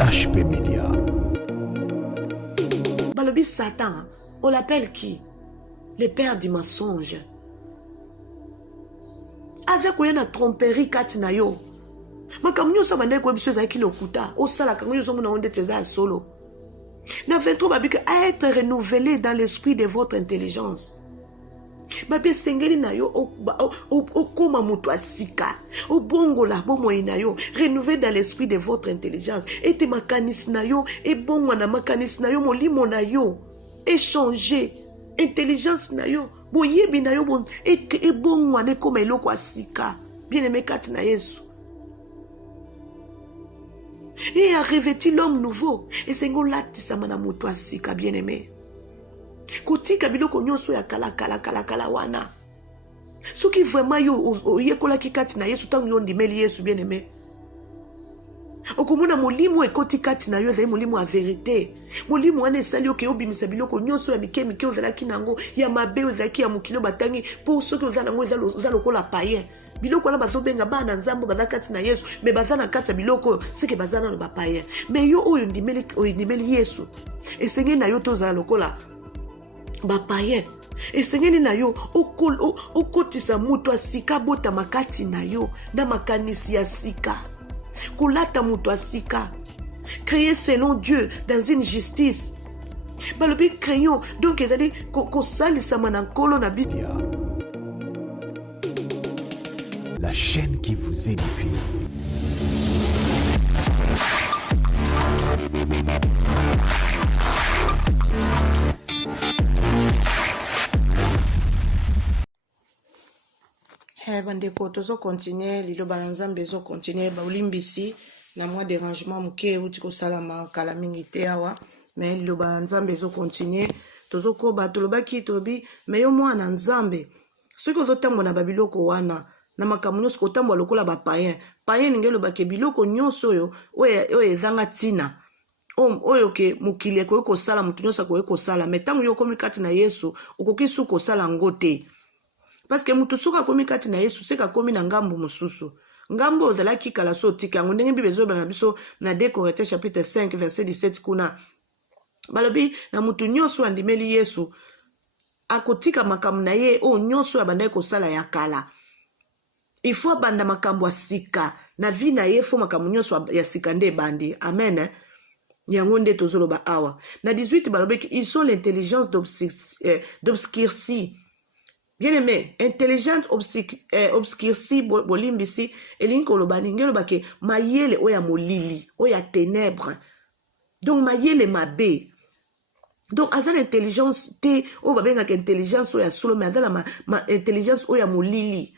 HP Media. Balobi Satan, on l'appelle qui? Le père du mensonge. Avec quoi na tromperie katina yo. Makamnyo sa bande ko biso za ki lokuta. O sala kanyo zo mona onde teza solo. Na 23 babika à être renouvelé dans l'esprit de votre intelligence. Babi sengeli na yo o koma mutu asika. O bongo la bomo ina yo renouvelé dans l'esprit de votre intelligence. Et te makanis na yo e bongo na makanis na yo molimo na yo échanger intelligence na yo boyebi na yo bon e bongo na koma eloko asika. Bien-aimé katina Yesu. Et a revêtu l'homme nouveau. Et c'est un lati samana mutu asika bien-aimé. Kotika biloko nyonso ya kala wana. Soki vraiment yo yekola kikati na Yesu tangu yo ndimeli Yesu bien-aimé. Okomona molimo ekoti kati na yo za molimo a vérité. Molimo wana esali yo ke obimisa biloko nyonso ya mike ozalaki nango ya mabe ozalaki ya mokilo batangi pour soki ozala nango eza lokola païen. Biloko wana bazobenga bana nzambo baza kati na Yesu me baza na kati ya biloko seke baza na bapaïen. Mais yo oyo ndimeli Yesu esengeli na yo tozala lokola bapaïen. Esengeli na yo okotisa mutu asika bota makati na yo na makanisi ya sika. Kulata mutu asika. Créer selon Dieu dans une justice. Balobi crayon donc ezali ko salisama na nkolo na biso. La chaîne qui vous édifie. Bandeko tozo continuer lilo balanzambe zo continuer ba olimbisi na mwa dérangement muke uti ko salama kala mingi te awa mais lilo balanzambe zo continuer tozo ko ba tolobaki tobi mais yo mwana nzambe soki ozotambo na babiloko wana na makambo nyonso kotambola lokola bapaïen païen ngelo bake biloko nyonso oyo ezanga tina oyo ke mokili ekoki kosala motu nyonso akoki kosala mais ntango yo okomi kati na Yesu okoki su kosala ngo te. Parce que mutu soka komi kati na Yesu seka komi na ngambu mususu. Ngambu ozalaki kala so tika yango ndenge Bible ezoba na biso na 2 Corinthiens chapitre 5 verset 17 kuna. Balobi na mutu nyonso andimeli Yesu akotika makambo na ye o nyonso ya bandai kosala ya kala. Il faut banda makambo ya sika na vie na ye fo makambo nyonso ya sika nde bandi. Amen. Yango nde tozoloba awa. Na 18 balobi ils sont l'intelligence d'obscurci. Bien-aimé, intelligente obscurci bolimbisi elinko lobani ngelo bake mayele oya molili oya ténèbres. Donc mayele mabe. Donc azal intelligence te o babenga ke intelligence oya solo mais azala ma intelligence oya molili.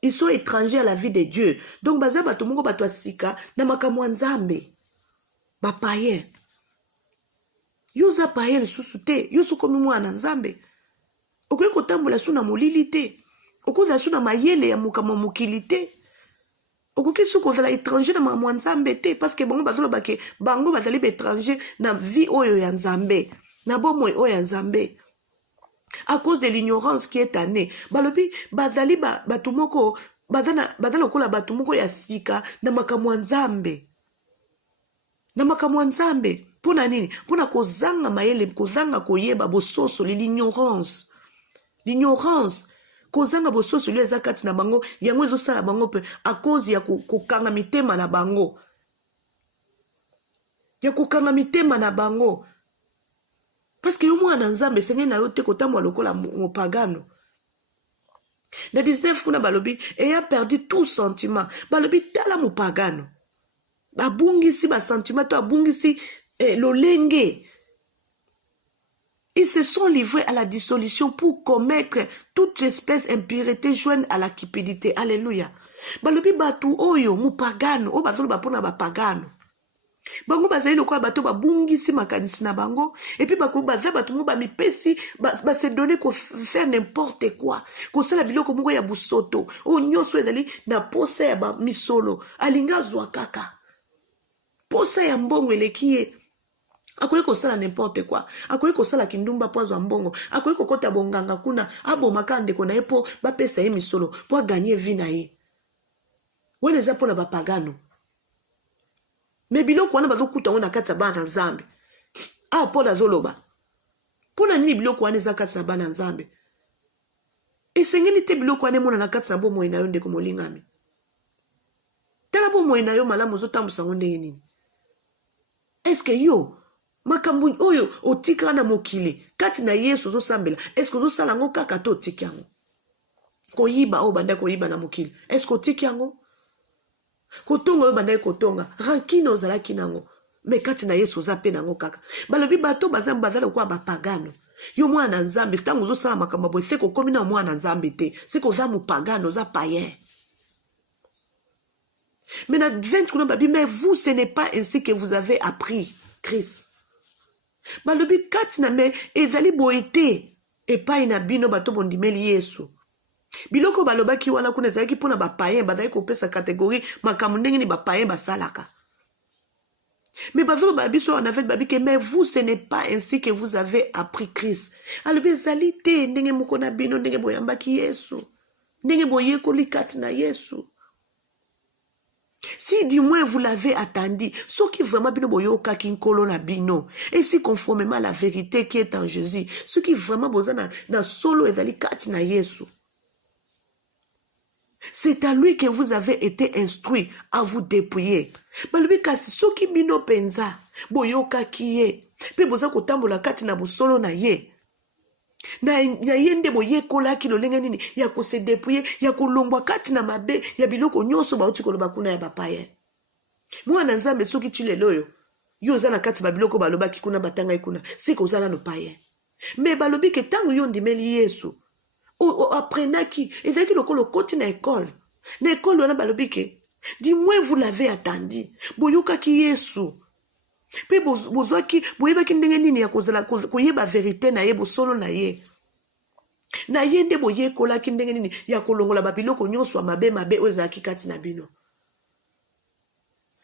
Ils sont étrangers à la vie de Dieu. Donc baza bato moko bato asika na makambo nzambe. Ba païen. Yoza païen susu te, yosu komi mwana nzambe. Okoki kotambola su na molili te. Okozala su na mayele ya mokamo mokili te. Okoki su kozala étranger na makambo nzambe te parce que bango bazoloba ke bango bazali étranger na vie oyo ya nzambe. Na bomoi oyo ya nzambe. À cause de l'ignorance qui est année. Balobi bazali batu moko badana lokola batu moko ya sika na makambo nzambe. Na makambo nzambe. Pona nini? Pona kozanga mayele kozanga koyeba bososo l'ignorance. L'ignorance, kozanga bososo li ezakati na bango, yango ezosala bango pe a cause ya kokanga mitema na bango. Ya kokanga mitema na bango. Parce que yo mwana nzambe senge na yo te kotamwa lokola mopagano. Na 19 kuna balobi eya perdu tout sentiment. Balobi tala mopagano. Babungisi ba sentiment to abungisi lolenge. Ils se sont livrés à la dissolution pour commettre toute espèce d'impureté jointe à la cupidité. Alléluia. Balobi batu oyo mupagano, o bazolo bapona bapagano. Bango bazali lokola bato babungisi makanisi na bango et puis bako baza bato mo ba mipesi ba se donner ko faire n'importe quoi. Ko sala biloko moko ya busoto. O nyonso ezali na posa ya ba misolo. Alinga zwa kaka. Posa ya mbongo elekie. Akoye kosala n'importe quoi. Akoye kosala kindumba po azwa mbongo. Akoye kokota bonganga kuna abo makande ko na ye po ba pesa ye misolo po gagner vie na ye. Wele za po na bapagano. Mais biloko wana bazokuta ngo na kati ya bana nzambe. Ah, Paul azoloba. Pona nini biloko wana eza kati na bana nzambe? Esengeli te biloko wana emona na kati na bomoi na yo ndeko molingami. Tala bomoi na yo malamu ozotambusa ngo ndenge nini? Eske yo makambo oyo otika na mokili kati na Yesu ozosambela, eske ozosala ngo kaka to otiki yango? Koyiba o banda koyiba na mokili, eske otiki yango? Kotonga oyo banda kotonga, rankine ozalaki nango, me kati na Yesu oza pe nango kaka. Balobi bato bazala kwa bapagano. Yo mwana nzambe tango ozosala makambo boye seko komi na mwana nzambe te, seko oza mupagano, oza païen. Mais na 20 kuna babi, mais vous ce n'est pas ainsi que vous avez appris Christ. Balobi kati na me ezali boete epai na bino bato bondimeli Yesu. Biloko balobaki wana kuna ezalaki mpona bapayen bazali kopesa kategori makambo ndenge ni bapayen basalaka. Mais bazoloba biso en fait babi que mais vous ce n'est pas ainsi que vous avez appris Christ. Alobi ezali te ndenge moko na bino ndenge boyambaki Yesu. Ndenge boyekoli kati na Yesu. Si du moins vous l'avez attendu, ce qui vraiment bino boyoka kinkolo na bino, et si conformément à la vérité qui est en Jésus, ce qui vraiment besoin na solo ezali kati na Yesu. C'est à lui que vous avez été instruit à vous dépouiller. Balobi kasi soki bino penza boyoka kiye, pe boza kotambola kati na bosolo na ye. Na yende boyekola ki lolenga nini ya ko se dépouiller, ya ko longwa kati na mabe, ya biloko nyonso bauti koloba kuna ya bapaye. Mwana nzambe soki tu leloyo, yo za na kati ba biloko baloba ki kuna batanga ikuna, siko zala no paye. Mais balobi ke tangu yo ndimeli Yesu, o apprenaki, ezaki lokolo koti na école. Na école wana balobi ke, du moins vous l'avez attendu. Boyoka ki Yesu. Pe bozwaki boyebaki ndenge nini ya kozala koyeba vérité na ye bosolo na ye. Na ye nde boyekolaki ndenge nini ya kolongola babiloko nyonso mabe oyo ezalaki kati na bino.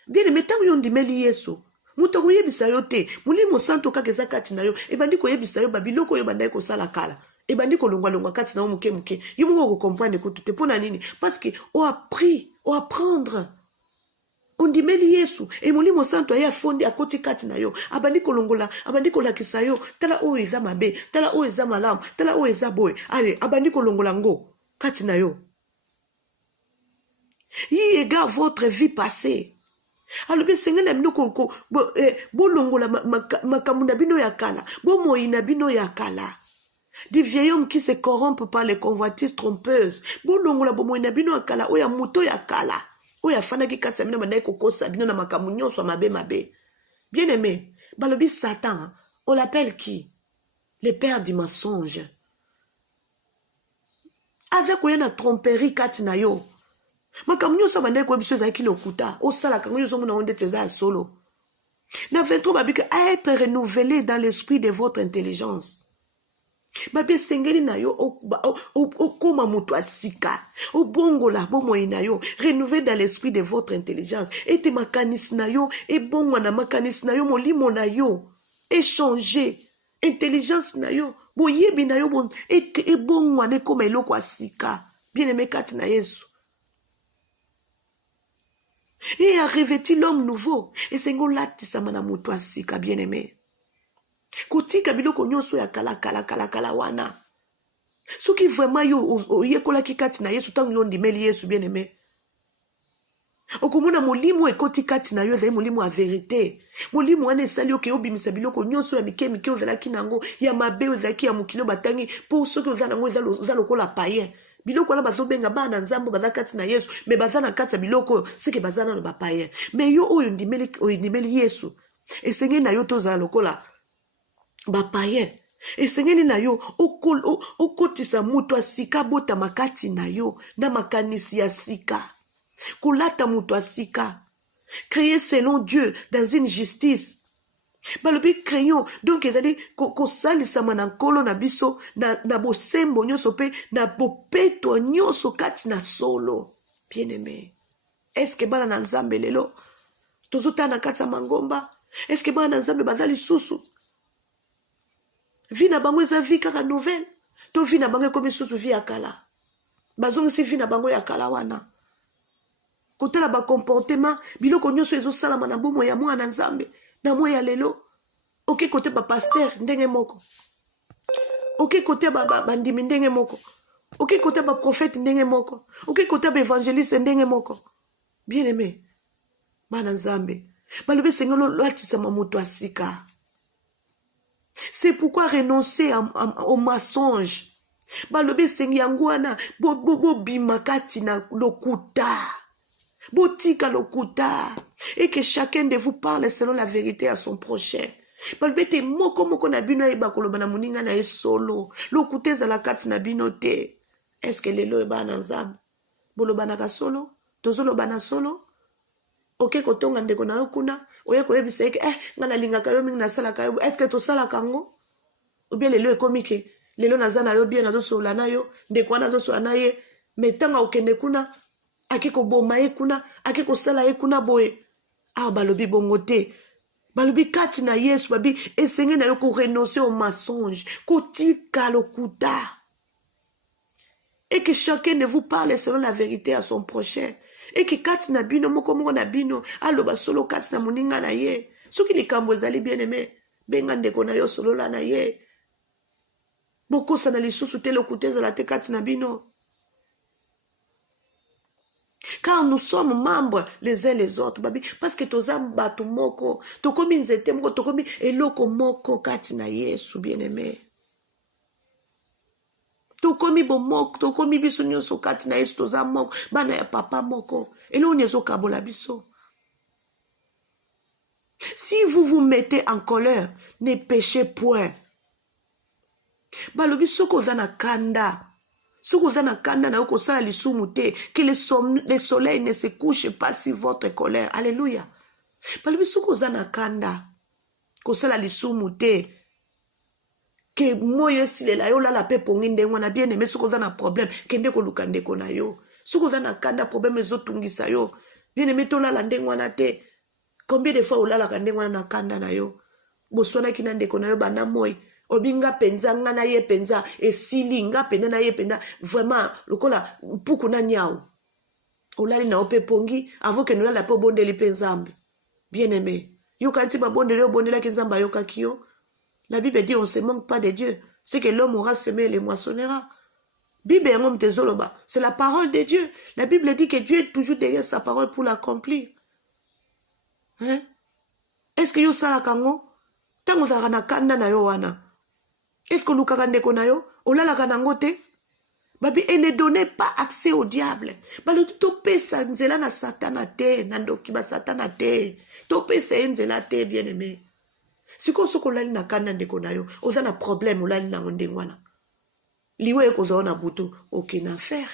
Bien aimé, tango yo ndimeli Yesu, muto koyebisa yo te, Molimo Santo kaka eza kati na yo, ebandi koyebisa yo babiloko yo bandaki kosala kala. Ebandi kolongwa kati na yo muke. Yo moko comprendre ko tout pona nini? Parce que on apprendre. On dimeli Yesu, et Molimo Santo aya fondi akoti kati na yo, abandi kolongola, abandi kolakisa yo, tala o eza mabe, tala o eza malamu, tala o eza boy. Allez, abandi kolongola ngo kati na yo. Yi ega votre vie passée. Alors bien senga na bino ko bolongola makambo na bino ya kala, bo moyi na bino ya kala. Des vieils hommes qui se corrompent par les convoitises trompeuses. Bolongola bo moyi na bino ya kala, o ya moto ya kala. Oya fana ki katsa bino manai kokosa bino na makamu nyonso mabe. Bien aimé, balobi Satan, on l'appelle qui? Le père du mensonge. Avec oya na tromperie kati na yo. Makamu nyonso manai ko biso za ki lokuta, o sala kango yo zomo na onde teza solo. Na 23 babi que à être renouvelé dans l'esprit de votre intelligence. Babi sengeli na yo koma mutu asika o bongola bomoi na yo renouvelé dans l'esprit de votre intelligence et te makanis na yo e bongwa na makanis na yo molimo na yo échanger intelligence na yo boyebi na yo bon e bongwa ne koma eloko asika bien aimé kati na Yesu et a revêtu l'homme nouveau et sengo latisa mana mutu asika bien aimé. Kotika biloko nyonso ya kala wana. Soki vraiment yo yekola kikati na Yesu tangu yo ndimeli Yesu bien aimé. Okomona molimo ekoti kati na yo ezali molimo ya vérité. Molimo wana esali yo ke obimisa biloko nyonso ya mike ozalaki nango ya mabe ozalaki ya mokilo batangi po soki ozala nango eza lokola païen. Biloko wana bazobenga bana nzambo baza kati na Yesu me baza na kati ya biloko seke baza na bapaïen. Me yo oyo ndimeli Yesu esenge na yo tozala lokola bapayen esengeni na yo okotisa mutu asika bota makati na yo na makanisi ya sika kolata mutu asika créer selon Dieu dans une justice balobi crayon donc ezali kosalisama na nkolo na biso na bosembo nyonso pe na bopeto nyonso kati na solo bien aimé. Est-ce que bana na nzambe lelo tozotana kati ya mangomba? Est-ce que bana na nzambe baza lisusu vi na bango eza vi kaka nouvelle to vi na bango ekomi susu vi ya kala bazongisi vi na bango ya kala wana kotala ba comportement biloko nyonso ezosalama na bomo ya mwana nzambe na mwa ya lelo oke kote ba pasteur ndenge moko oke kote bandimi ndenge moko oke kote ba prophète ndenge moko oke kote ba évangéliste ndenge moko. Bien aimé mwana nzambe balobi sengelo loatisama moto asika. C'est pourquoi renoncer au mensonge. Balobi sengi yango wana bo bimakati na lokuta. Botika lokuta. Et que chacun de vous parle selon la vérité à son prochain. Balobi te moko na bino eba koloba na moninga na solo. Lokuta ezala kati na bino te. Est-ce que lelo eba na nzambe? Boloba na solo? Tozoloba na solo? Ok kotonga ndeko na yo kuna oye koyebisa eke nga nalingaka yo mingi nasalaka yo est-ce que tosalaka ngo ou bien lelo ekomi ke lelo naza na yo bien nazosola na yo ndeko wana azosola na ye me ntango okende kuna ake koboma ye kuna ake kosala ye kuna boye balobi bongo te balobi kati na Yesu babi esenge na yo korenoncer au mensonge kotika lokuta et que chacun de vous parle selon la vérité à son prochain. Et que kati na bino moko na bino aloba solo kati na moninga na ye soki likambo ezali bien aimé benga ndeko na yo solo la na ye bokosa na lisusu te lokuta ezala te kati na bino. Car nous sommes membres les uns les autres babi parce que toza bato moko tokomi nzete moko tokomi eloko moko kati na Yesu bien aimé. Tokomi bomoko, tokomi biso nyonso kati na Yesu toza moko, bana ya papa moko. Et là on est au kabola biso. Si vous vous mettez en colère, ne péchez point. Balobi soko zana kanda. Soko zana kanda na oko sala lisumu te, que le soleil ne se couche pas sur votre colère. Alléluia. Balobi soko zana kanda. Ko sala lisumu te. Que moyo silela yo lala pe pongi ndengo na bien aimé soko za na problème kende ko luka ndeko na yo soko za na kanda problème ezotungisa yo bien aimé to lala ndengo na te. Combien de fois olala ka ndengo na kanda na yo boswana kina ndeko na yo bana moy obinga penza nga na ye penza esili nga penda na ye penda vraiment lokola puku na nyao olali na ope pongi avant que nolala pe bondeli penzambe bien aimé yo kanti ba bondeli yo bondela kenzamba yo kakio. La Bible dit on ne se manque pas de Dieu. C'est que l'homme aura semé et les moissonnera. Bible est un homme de Zoloba. C'est la parole de Dieu. La Bible dit que Dieu est toujours derrière sa parole pour l'accomplir. Hein? Est-ce que yo sala kango? Tango za kana kanda na yo wana. Est-ce que lukaka ndeko na yo? Olala kanango te? Babi, et ne donnez pas accès au diable. Babi, topé sa nzela na satana te. Nandoki ba satana te. Topé sa nzela te, bien aimé. Si ko soko lali na kanda ndeko na yo, oza na problème olali na ndengwana. Liwe ko na butu, aucune affaire.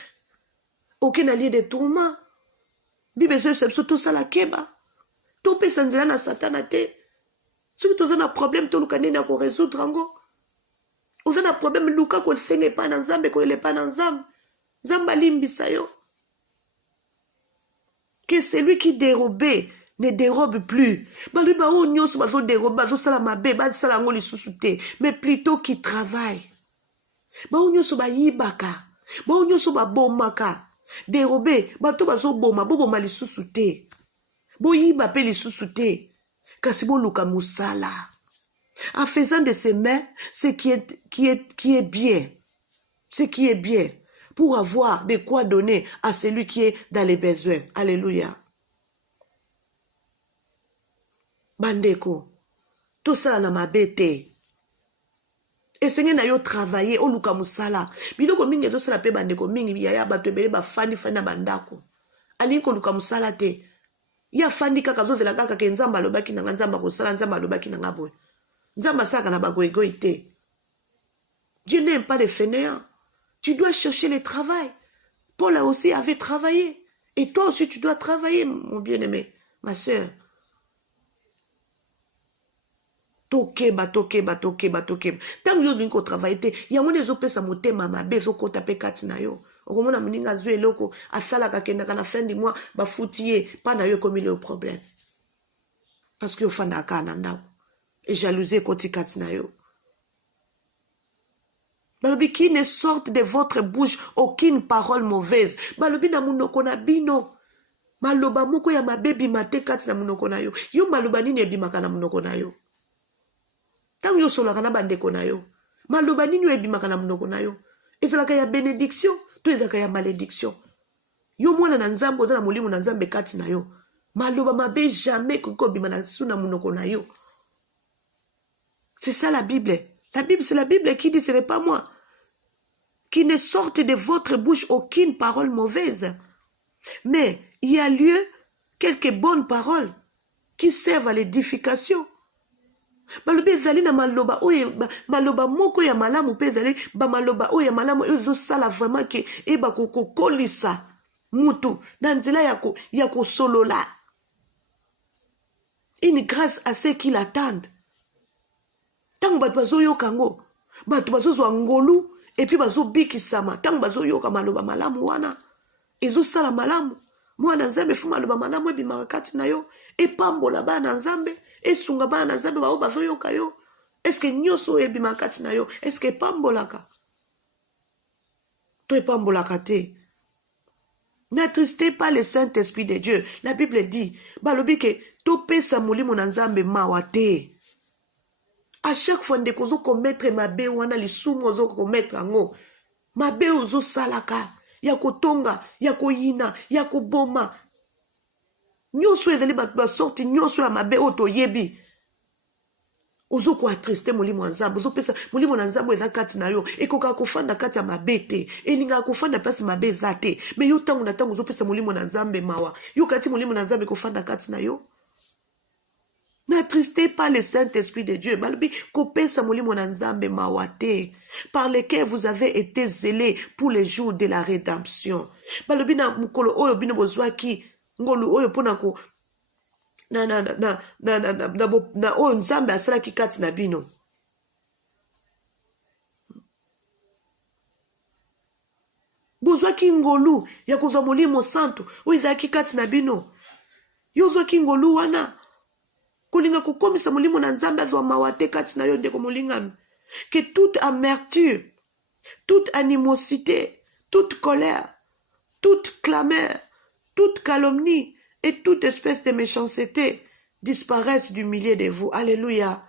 Aucun lieu de tourment. Bible se surtout ça la keba. To pe sanzela na satana te. Si tu as un problème to lukane na ko résoudre ngo. Oza na problème luka ko fenge pa na nzambe ko le pa na nzambe. Nzamba limbisa yo. Que celui qui dérobait ne dérobe plus. Mais plutôt qui travaille. Dérober, bato bazo boma, boma li susute. Bo yiba pe li susute. Kasi bo luka musala. En faisant de ses mains ce qui est bien. Ce qui est bien. Pour avoir de quoi donner à celui qui est dans les besoins. Alléluia. Bandeko, tout ça na mabete. Et c'est na yo travailler au luka musala. Biloko mingi to sala pe bandeko mingi ya bato ebele ba fandi na bandako. Alinko luka musala te. Ya fandi kaka zo zela kaka ke nzamba lobaki na nzamba ko sala nzamba lobaki na ngaboy. Nzamba saka na bagoego ite. Dieu n'aime pas les fainéants. Tu dois chercher le travail. Paul aussi avait travaillé. Et toi aussi tu dois travailler, mon bien-aimé, ma sœur. Tokeba. Tant yo linko travailler te, ya mone zo pesa motema mabe zo kota pe kati na yo. Okomona muninga zo eloko asala ka kenda kana fin du mois ba futiye pa na yo comme le problème. Parce que yo fanda ka na ndako. Et jalousie koti kati na yo. Balobi qui ne sorte de votre bouche aucune parole mauvaise. Balobi na munoko na bino. Maloba moko ya mabe bimate kati na munoko na yo. Yo maloba nini ebimaka na munoko na yo? Tango yo solaka na bandeko na yo. Maloba nini ebimaka na munoko na yo? Ezalaka ya bénédiction, to ezalaka ya malédiction. Yo mwana na nzambe oza na molimo na nzambe kati na yo. Maloba mabe jamais koko bima na su na munoko na yo. C'est ça la Bible. La Bible, c'est la Bible qui dit, ce n'est pas moi. Qu'il ne sorte de votre bouche aucune parole mauvaise. Mais il y a lieu quelques bonnes paroles qui servent à l'édification. Maloba ezali na maloba oyo maloba moko ya malamu pe ezali ba maloba oyo ya malamu ezo sala vraiment ke eba kokolisa mutu na nzela ya kosolola. Une grâce à ceux qui l'attendent. Tango bato bazo yoka ngo, bato bazo zwa ngolu et puis bazo bikisama. Tango bazo yoka maloba malamu wana ezo sala malamu. Mwana nzambe fu maloba malamu ebimaka kati na yo epambola bana nzambe esunga bana nzambe bao bazo yoka yo. Eske nyoso ebimaka kati na yo eske epambolaka? To epambolaka te. N'attristez pas le Saint-Esprit de Dieu. La Bible dit balobi ke to pesa molimo na nzambe mawa te. À chaque fois ndeko zo commettre mabe wana lisumu zo commettre ngo mabe ozo salaka ya kotonga ya koyina ya koboma nyoso ezali ba sorti nyoso ya mabe oto yebi ozo ko attriste molimo nzambe ozo pesa molimo na nzambe eza kati na yo ekoka kofanda kati ya mabe te elinga kofanda pasi mabe za te me yo tangu na tangu ozo pesa molimo na nzambe mawa yo kati molimo na nzambe kofanda kati na yo. N'attristez pas le Saint-Esprit de Dieu. Balobi kopesa molimo na nzambe mawate par lesquels vous avez été zélés pour les jours de la rédemption. Balobi na mukolo oyo bino bozwaki ngolu oyo pona ko na oyo nzambe asalaki kati na bino. Bozwaki ngolu ya kozwa molimo santo oyo ezalaki kati na bino. Yo zwaki ngolu wana kolinga kokomisa molimo na nzambe azwa mawate kati na yo ndeko molingami. Que toute amertume, toute animosité, toute colère, toute clameur, toute calomnie et toute espèce de méchanceté disparaissent du milieu de vous. Alléluia.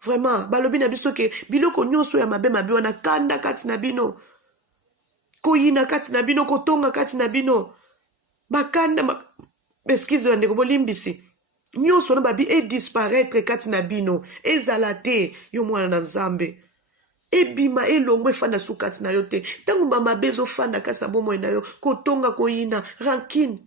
Vraiment, balobi na biso ke biloko nyonso ya mabe mabe wana kanda kati na bino. Koyina kati na bino, kotonga kati na bino. Bakanda excuse ndeko bolimbisi. Nyonso na babi e disparaître kati na bino ezala te yo mwana na nzambe ebima elongwe fanda su kati na yo te tango mabe ezofanda kati na bomoi na yo kotonga koyina rancune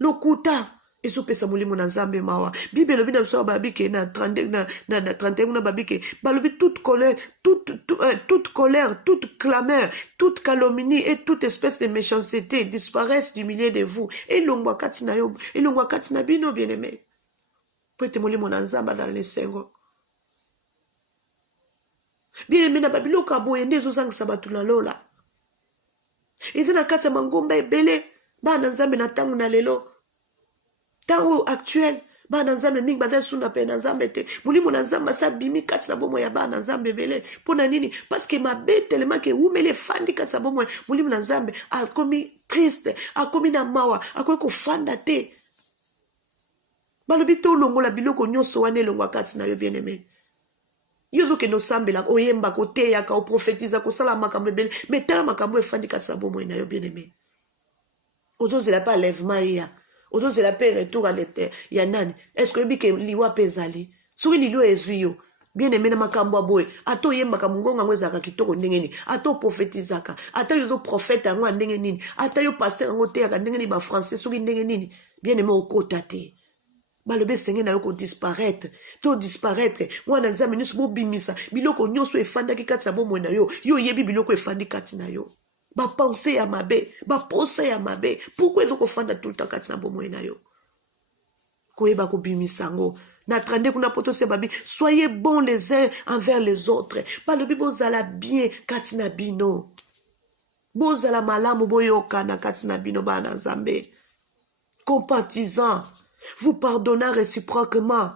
lokuta ezopesa molimo na nzambe mawa. Bible elobi na biso babi ke na 31 na babi ke balobi toute colère toute clameur toute calomnie et toute espèce de méchanceté disparaissent du milieu de vous. Elongwa kati na yo elongwa kati na bino bien-aimé. Pwete molimo na nzamba dans le sengo. Bien-aimé na babiloka boye nde ezozangisa bato na lola. Eza na kati ya mangomba ebele bana nzambe na tango na lelo. Tango actuel bana nzambe mingi baza suna pe na nzambe te. Molimo na nzamba sa bimi kati na bomo ya bana nzambe ebele. Pona nini? Parce que mabe tellement ke umele fandi kati na bomo molimo na nzambe akomi triste, akomi na mawa, akomi kofanda te. Balobi to longola biloko nyonso wana elongwa kati na yo bien-aimé. Yo zo ke no sambela oyemba koteya ka oprofetiza kosala makambo ebele mais tala makambo efandi kati na bomo na yo bien-aimé. Ozozela pa lèvement ya. Ozozela pe retour à l'éternel. Ya nani? Est-ce que yobi ke liwa pezali? Soki lilo ezwi yo. Bien-aimé na makambo aboye. Ato yemba ka mungonga ngwezaka kitoko ndenge nini. Ato profetizaka. Ato yo zo prophète ngwa ndenge nini. Ato yo pasteur ngo teya ka ndenge nini ba français soki ndenge nini. Bien-aimé okota te. Balobe senge na yo ko disparaître. To disparaître. Mwana nzambe nyonso bo bimisa. Biloko nyonso efandaki kati na bomoi na yo. Yo yebi biloko efandi kati na yo. Ba pensée ya mabe, ba pensée ya mabe. Pourquoi ezoko fanda tout le temps kati na bomoi na yo? Koyeba ko bimisango. Na trande kuna poto se babi, soyez bons les uns envers les autres. Balobi bozala bien kati na bino. Bozala malamu boyoka na kati na bino bana nzambe. Compatissant. Vous pardonnez réciproquement.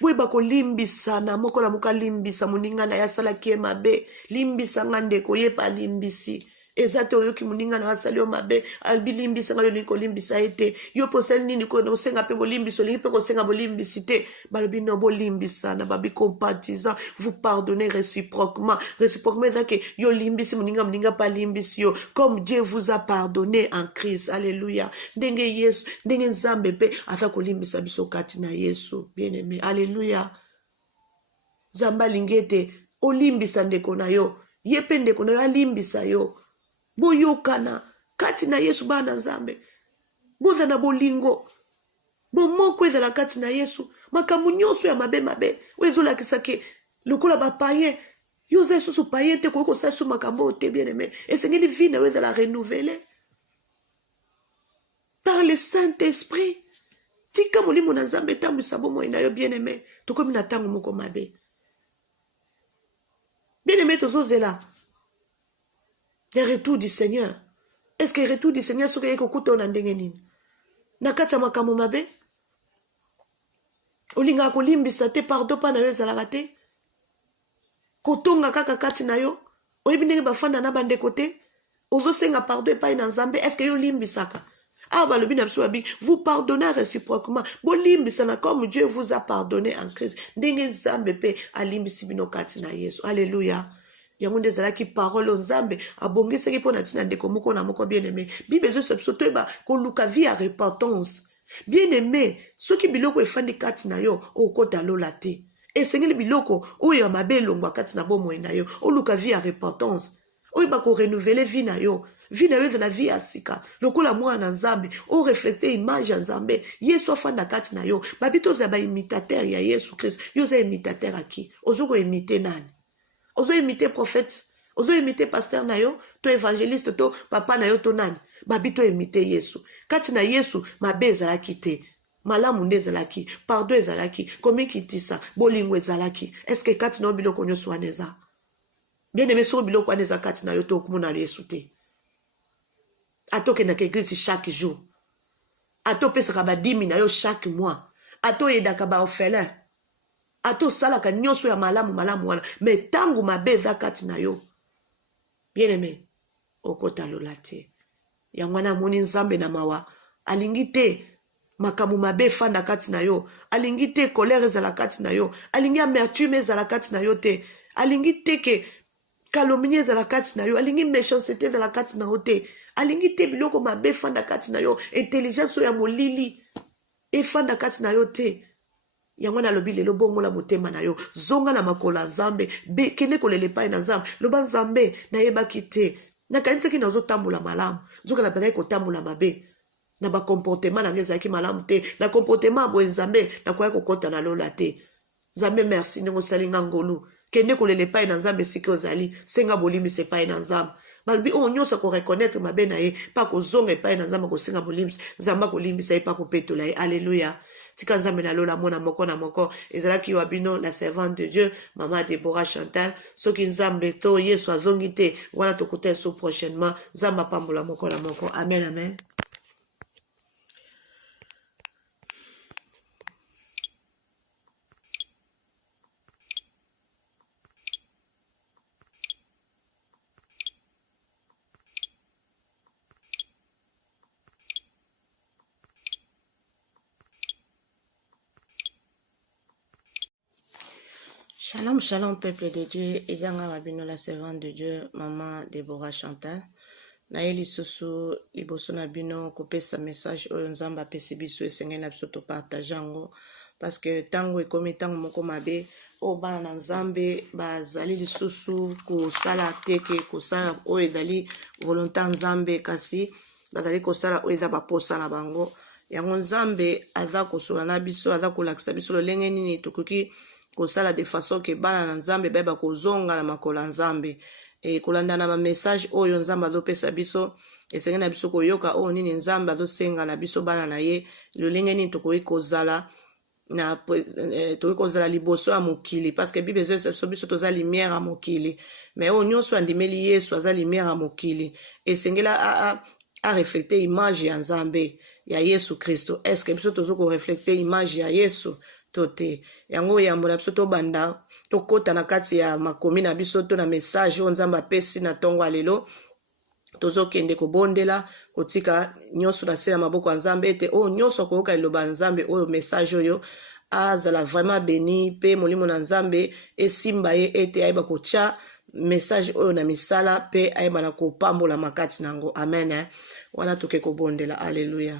Boyeba ko limbisa na mokola muka limbisa muninga na yasala kie mabe. Limbisa ngande koyepa limbisi. Ezate oyoki muninga na asali o mabe albilimbisa nga yo ni kolimbisa ete yo posel nini ko no senga pe bolimbiso lingi pe ko senga bolimbisi te balobi no bolimbisa na babi compatissant vous pardonnez réciproquement que yo limbisi muninga pa limbisi yo comme Dieu vous a pardonné en Christ. Alléluia. Ndenge Yesu ndenge Nzambe pe aza kolimbisa biso kati na Yesu bien-aimé. Alléluia. Zamba lingete olimbisa ndeko na yo yepe ndeko na yo alimbisa yo boyokana kati na Yesu bana Nzambe boza na bolingo bomoko ezala kati na Yesu makambo nyonso ya mabe wezolakisa ke lokola bapayen yo za susu payen te koyoko sa su makambo te bien-aimé esengeli vie na yo ezala renouveler par le Saint-Esprit. Tika molimo na Nzambe etambwisa bomoi na yo bien-aimé tokomi na ntango moko mabe. Bien-aimé tozozela le retour du Seigneur. Est-ce que le retour du Seigneur soki ekokuta na ndenge nini? Na kati ya makambo mabe? Olinga kolimbisa te pardon pa na yo ezalaka te? Kotonga kaka kati na yo? Oyebi ndenge bafanda na bandeko te? Ozosenga pardon epai na Nzambe? Est-ce que yo limbisaka? Ah, balobi na biso babi, vous pardonnez réciproquement. Bolimbisana comme Dieu vous a pardonné en Christ. Ndenge Nzambe pe alimbisi bino kati na Yesu. Alléluia. Yango ndezalaki parole Nzambe abongisaki pona tina ndeko moko na moko bien-aimé. Bible zo soto eba koluka vie à repentance. Bien-aimé, soki biloko efandi kati na yo okota lola te. Esengeli biloko oyo ya mabe elongwa kati na bomoi na yo. Oluka vie à repentance. Oyo ba ko renouveler vie na yo. Vie na yo de la vie ya sika. Lokola mwana Nzambe o reflecter image ya Nzambe. Yesu afanda kati na yo. Babito za ba imitateur ya Yesu Christ. Yo za imitateur a ki? Ozo ko imiter nani? Ozo imiter prophète? Ozo imiter pasteur na yo? To évangéliste to papa na yo to nani? Babito imiter Yesu. Kati na Yesu mabe ezalaki te. Malamu nde ezalaki. Pardon ezalaki. Komi kitisa. Bolingo ezalaki. Est-ce que kati na biloko nyonso wana eza? Bien-aimé so biloko wana eza kati na yo to okumona Yesu te. Ato ke na église chaque jour. Ato pesaka ba 10 000 na yo chaque mois. Ato yedaka ba orphelin. Ato salaka nyonso ya malamu wana. Mais tangu mabe eza kati na yo. Bien-aimé, okota lola te. Yango na moni Nzambe na mawa. Alingi te makamu mabe fanda kati na yo. Alingi te colère ezala kati na yo. Alingi amertume ezala kati na yo te. Alingi te ke calomnie ezala kati na yo. Alingi méchanceté ezala kati na yo te. Alingi te biloko mabe fanda kati na yo. Intelligence ya molili efanda kati na yo te. Yango na lobi lelo bongola motema na yo. Zonga na makola Nzambe. Kende kolele pai na Nzambe. Loba Nzambe na yebaki te. Na kanisaki na zo tambula malamu. Zoka na tanaye ko tambula mabe. Na ba comportement na ngezaki malamu te. Na comportement bo Nzambe na kwaya kokota na lola te. Nzambe merci ningo salinga ngolu. Kende kolele pai na Nzambe sike ozali. Senga bolimi se pai na Nzambe. Balbi on nyosa ko reconnaître mabe na ye. Pa ko zonga pai na Nzambe ko senga bolimi. Nzamba ko limbi sa ye pa ko petola ye. Alléluia. Tika Nzambe na lola mona moko na moko. Ezalaki wabino la servante de Dieu. Maman Deborah Chantal. Soki Nzambe to Yesu azongi te. Wana tokuta so prochainement. Nzamba pambola moko na moko. Amen, amen. Shalom, shalom, peuple de Dieu. Ezanga wabino la servante de Dieu, Maman Deborah Chantal. Na yeli susu liboso na bino kopesa message oyo Nzamba pesi biso esengeli na biso to partage yango parce que tango ekomi tango moko mabe o bana na Nzambe bazali lisusu kosala teke kosala oyo ezali volonté Nzambe kasi bazali kosala oyo eza baposa na bango. Yango Nzambe aza kosola na biso aza kolakisa biso lolenge nini tokoki kosala de façon ke bana na Nzambe bayeba kozonga na makolo ya Nzambe. E kolanda na message oyo Nzambe azopesa biso esengeli na biso koyoka oyo nini Nzambe azosenga na biso bana na ye lolenge nini tokoki kozala na tokoki kozala liboso ya mokili parce que Bible ezoyesa biso toza lumière ya mokili mais oyo nyonso andimeli Yesu aza lumière ya mokili esengeli a reflecter image ya Nzambe ya Yesu Kristo. Est-ce que biso tozo ko reflecter image ya Yesu tote yango yambola biso to banda to kota na kati ya makomi na biso to na message oyo Nzambe apesi na tongo alelo tozokende kobondela kotika nyonso na se ya maboko ya nzambe ete oyo nyonso akoyoka liloba ya nzambe oyo message oyo azala vraiment beni pe molimo na nzambe esimba ye ete ayeba kotia message oyo na misala pe ayeba na kopambola makati nango amen wana toke kobondela alleluya.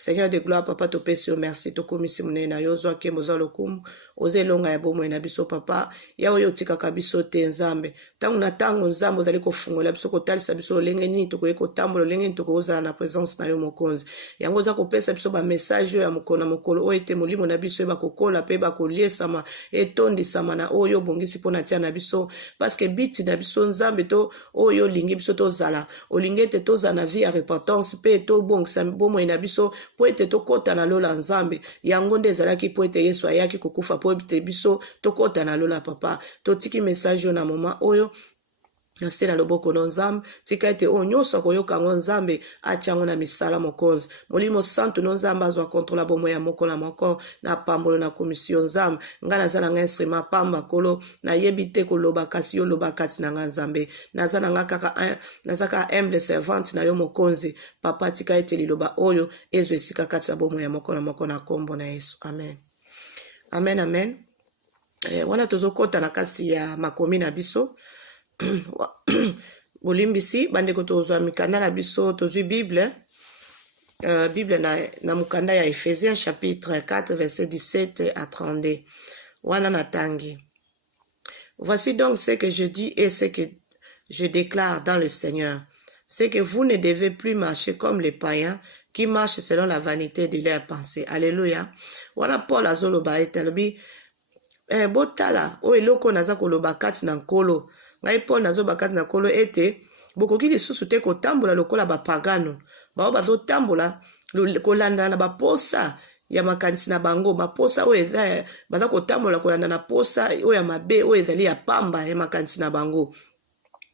Seigneur de gloire, papa, to pesi merci, to komisi munena yozo akembo za lokumu, oze longa ya bomo na biso papa, ya oyo tikaka biso te nzambe. Tangu na tangu nzambe ozali kofungola biso kotalisa biso lolenge nini tokoye kotambola lolenge nini tokozala na présence na yo mokonzi. Yango za kopesa biso ba message ya mokolo na mokolo oyo ete molimo na biso eba kokola pe ba koliesama etondisama na oyo bongisi pona tia na biso parce que biti na biso nzambe to oyo lingi biso to zala olingi ete toza na vie ya repentance pe to bongisa bomo na biso po ete tokota na lola nzambe yango nde ezalaki po ete Yesu ayaki kokufa po ete biso tokota na lola papa totiki message yo na moma oyo na se na loboko no nzambe tika ete oyo nyonso akoyoka yango nzambe atia yango na misala mokonzi molimo santu no nzambe azwa kontrola bomo ya moko na moko na pambolo na komisio nzambe nga naza na nga instrument pamba kolo nayebi te koloba kasi yo loba kati na nga nzambe naza na nga kaka humble servante na yo mokonzi papa tika ete liloba oyo ezwa esika kati ya bomo ya moko na moko na kombo na Yesu amen amen amen. Wana tozokota na kasi ya makomi na biso bolimbisi bandeko tozwa mikanda na biso tozwi Bible na mukanda ya Ephésiens chapitre 4 verset 17 à 32 wana natangi. Voici donc ce que je dis et ce que je déclare dans le Seigneur, c'est que vous ne devez plus marcher comme les païens qui marchent selon la vanité de leurs pensées. Alléluia. Wana Paul azoloba etalobi botala o eloko naza koloba kati na nkolo ngai Paul nazoba kati na nkolo ete bokoki lisusu te kotambola lokola bapagano bao bazotambola kolanda na baposa ya makanisi na bango baposa oyo eza baza kotambola kolanda na posa oyo ya mabe oyo ezali ya pamba ya makanisi na bango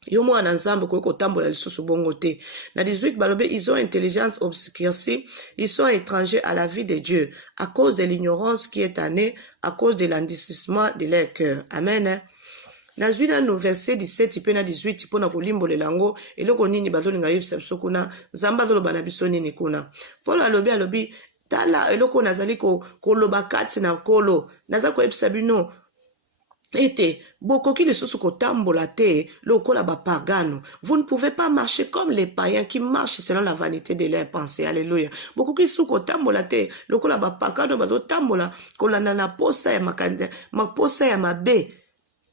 yo mwana nzambe koki kotambola lisusu bongo te. Na 18 balobe ils ont intelligence obscurcie, ils sont étrangers à la vie de Dieu à cause de l'ignorance qui est née à cause de l'endurcissement de leur cœur. Amen. Nazwi na no verset 17 pe na 18 pona kolimbolela yango eloko nini bazolinga yebisa biso kuna nzambe azoloba na biso nini kuna. Paul alobi tala eloko nazali koloba kati na nkolo naza koyebisa bino ete bokoki lisusu kotambola te lokola bapagano. Vous ne pouvez pas marcher comme les païens qui marchent selon la vanité de leurs pensées. Alléluia. Bokoki lisusu kotambola te lokola bapagano bazotambola kolanda na posa ya maposa ya mabe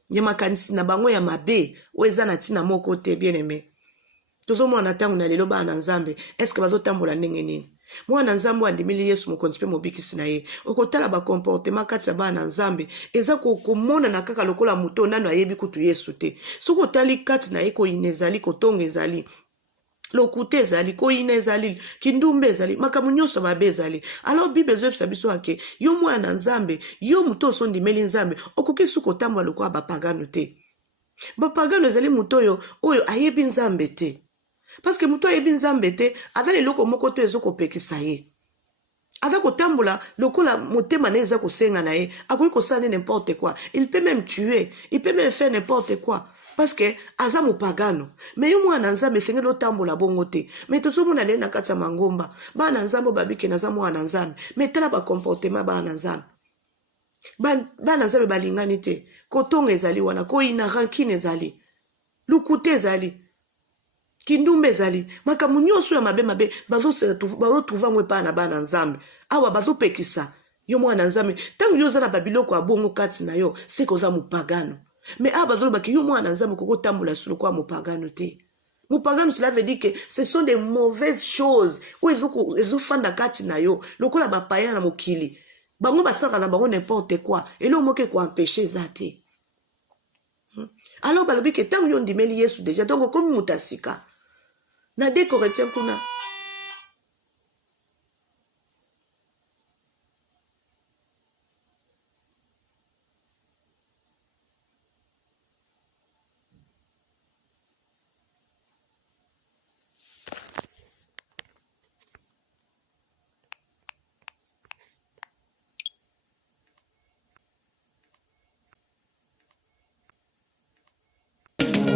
ya makanisi na bango ya mabe oeza na tina moko te bien aimé. Tozomona tangu na lelo bana nzambe est-ce que bazotambola ndenge nini? Mwana nzambe andimili Yesu mokonzi pe mobikisi na ye okotala ba comportement kati ya bana nzambe eza komona na kaka lokola muto nano ayebi kutu Yesu te soko tali kati na ye ko inezali kotonga ezali lokute ezali koyina ezali kindumbe ezali makambo nyonso mabe ezali. Alors Bible ezobisa biso ake yo mwana nzambe yo muto osondimeli nzambe okoki su kotambola lokola bapagano te. Bapagano ezali muto oyo ayebi nzambe te. Parce que muto ayebi nzambe te aza eloko moko to ezokopekisa ye aza kotambola lokola motema na eza kosenga na ye akoki kosala n'importe quoi, il peut même tuer, il peut même faire n'importe quoi parce que aza mopagano. Mais yo mwana nzambe esengeli otambola bongo te. Mais tozomona lelo na kati ya mangomba bana nzambe babike naza mwana nzambe mais tala bacomportement bana nzambe bana nzambe balingani te kotonga ezali wana koyina rankine ezali lukute ezali kindumbe ezali makambo nyonso ya mabe bazotrouva ngwe pa na bana nzambe awa bazopekisa yo mwana nzambe tangu yo oza na babiloko ya bongo kati na yo seke oza mopagano. Mais awa bazolobaki yo mwana nzambe kokotambola solo kwa mopagano te. Mopagano cela veut dire que ce sont des mauvaises choses oyo ezofanda kati na yo lokola bapaya na mokili bango basaka na bango n'importe quoi eloko moko ekoempêche eza te. Alors balobi ke tangu yo ndimeli Yesu déjà donc okomi mutu asika na 2 Corinthiens kuna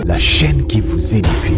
La chaîne qui vous édifie.